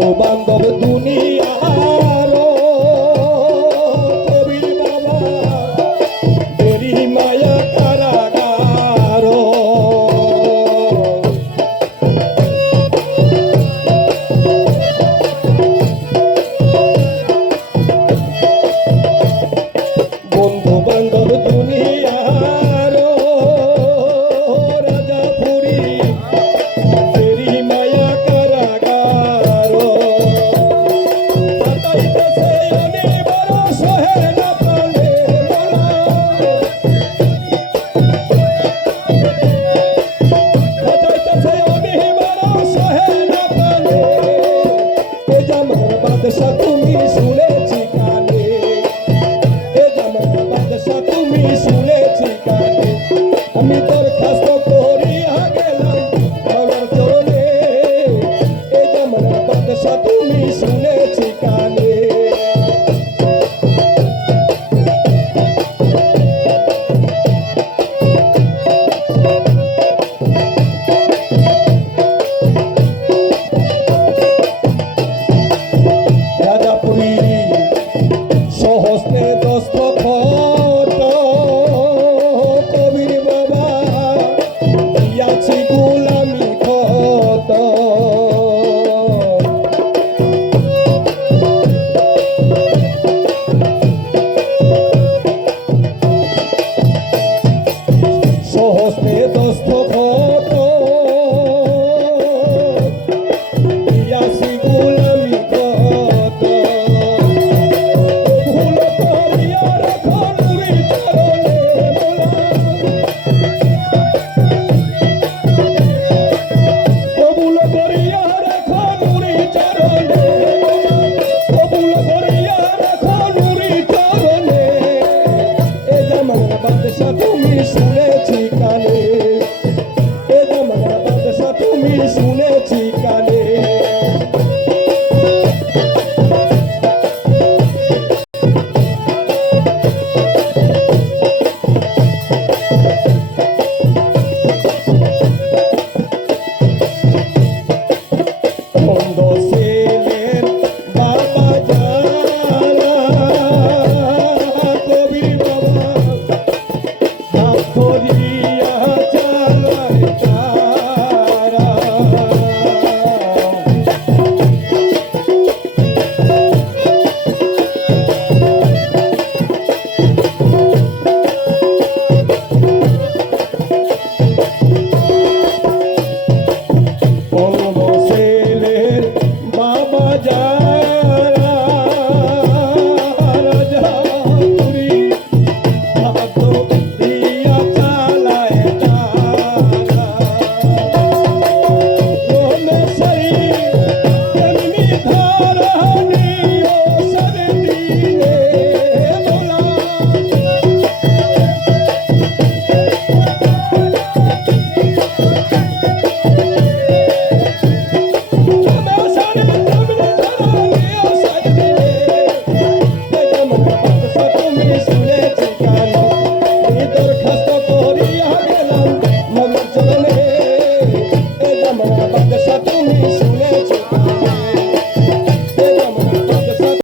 বন্ধু বান্ধব দুনিয়ার কবির বাবা তেরি মায়া কারাগার বন্ধু বান্ধব দুনিয়ার রাজাপুরী তেরি মায়া কারাগার সাতাইতেছে অনিবার সহে না প্রাণে সাতাইতেছে অনিবার সহে না প্রাণে এ জামার বাদশা তুমি শুনেছি কানে এ জামার বাদশা তুমি শুনেছি কানে আমি দরখাস্ত করিয়া গেলাম আমার চরণে এ জামার বাদশা তুমি শুনেছি কানে রাজাপুরী সহস্তে দস্তখত কবির বাবা দিয়াছি গোলামি খত সহস্তে দস্তখত দিয়াছি গোলামি খত ভুল করিয়া রাখো নুরি চরণে মোলা কবুল করিয়া রাখো নুরি চরণে কবুল করিয়া রাখো নুরি চরণে এ জামানের বাদশা তুমি শুনেছি কানে এ জামানের বাদশা তুমি শুনেছি কানে বন্ধ ছিলেন বাবা যারা কবির বাবা হাত ধরিয়া চালায় তারা বন্ধ ছিলেন বাবা যারা